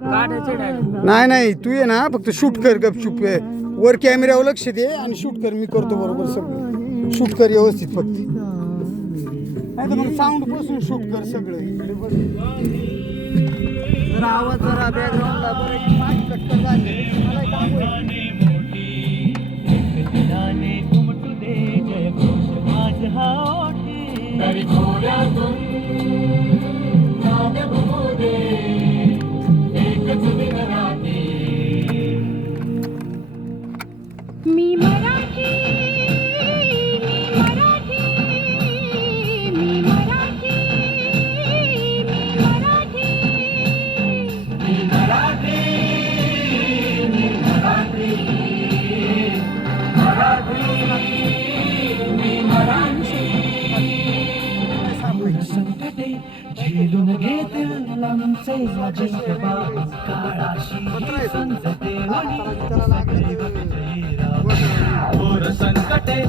नाही नाही, तू ये ना, फक्त शूट कर गपचूप. वर कॅमेऱ्यावर लक्ष दे आणि शूट कर. मी करतो बरोबर सगळं. शूट कर व्यवस्थित फक्त. नाही तर मग साऊंड पासून शूट कर सगळं. इकडे बस. जरा आवाज जरा बॅकग्राऊंडला बरं कटकट झाले. मला काम होईल. मी मराठी, मी मराठी, मी मराठी, मी मराठी, मी मराठी, मी मराठी, मी मराठी. संकटे झेलून घेतील लांबचे अजिंक्य बाबा काळाशी संजते थोर संकटे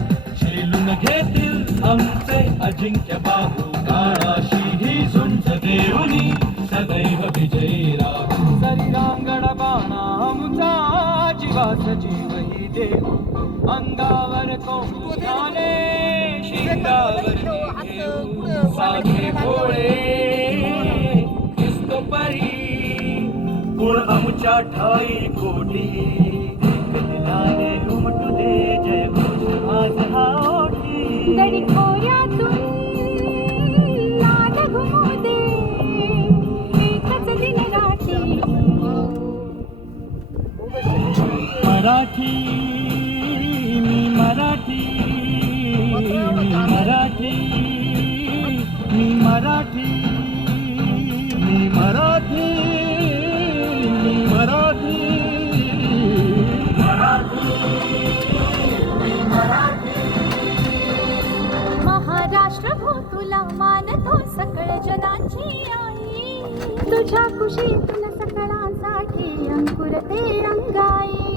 झेलून घेतील आमचे अजिंक्य बाहू काळाशी ही झुंज देऊनी सदैव विजयी राहू शरीरांगण बाणा आमचा जीवास जीवही देऊ अंगावर कोणाले शिंगावर साधे भोळे दिसतो परी गुण आमच्या ठाई कोटी दिलाने उमटू दे जय घोष आज हा ओठी दडी खोऱ्यातून नाद घुमू दे एकच दिन रात्री. मराठी मी मराठी मी मराठी मी मराठी मी मराठी मी मराठी महाराष्ट्र भो तुला मानतो सकळ जनाची आई. तुझ्या कुशीतून सकळांसाठी अंकुरते अंगाई.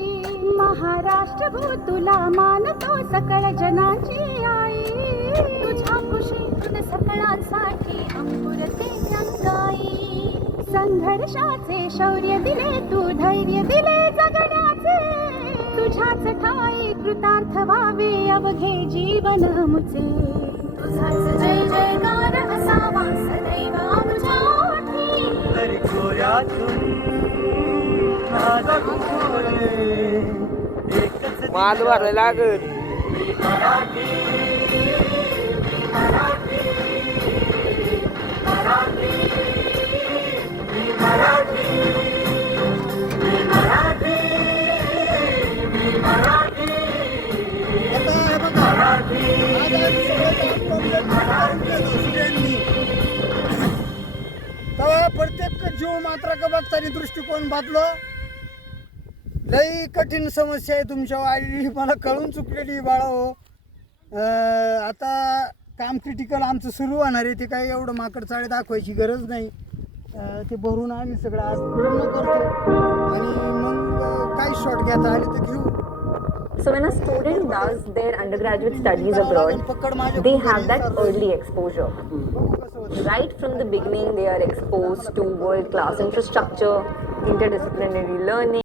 महाराष्ट्र भो तुला मानतो सकळ जनाची आई. तुझ्या कुशीतून सकळांसाठी अंकुरते अंगाई. संघर्षाचे शौर्य दिले तू, धैर्य दिले जगण्याचे. तुझ्याच ठाई कृतार्थ व्हावे अवघे जीवन मुचे. तुझाच जय जयकार असावा सदैव आमच्या ओठी. तरी खोऱ्यातून नाद घुमवले एकच माल भरायला लागल. तेव्हा प्रत्येक जीव मात्र बघताना दृष्टिकोन बदलो. लई कठीण समस्या आहे तुमच्या आई, मला कळून चुकलेली बाळा हो. आता काम क्रिटिकल आमचं सुरू होणार आहे. ते काही एवढं माकड चाळे दाखवायची गरज नाही. ते भरून आम्ही सगळं आज पूर्ण करतो आणि मग काही शॉट घ्यायचा आले तर घेऊ. So when a student does their undergraduate studies abroad, they have that early exposure. Right from the beginning, they are exposed to world-class infrastructure, interdisciplinary learning.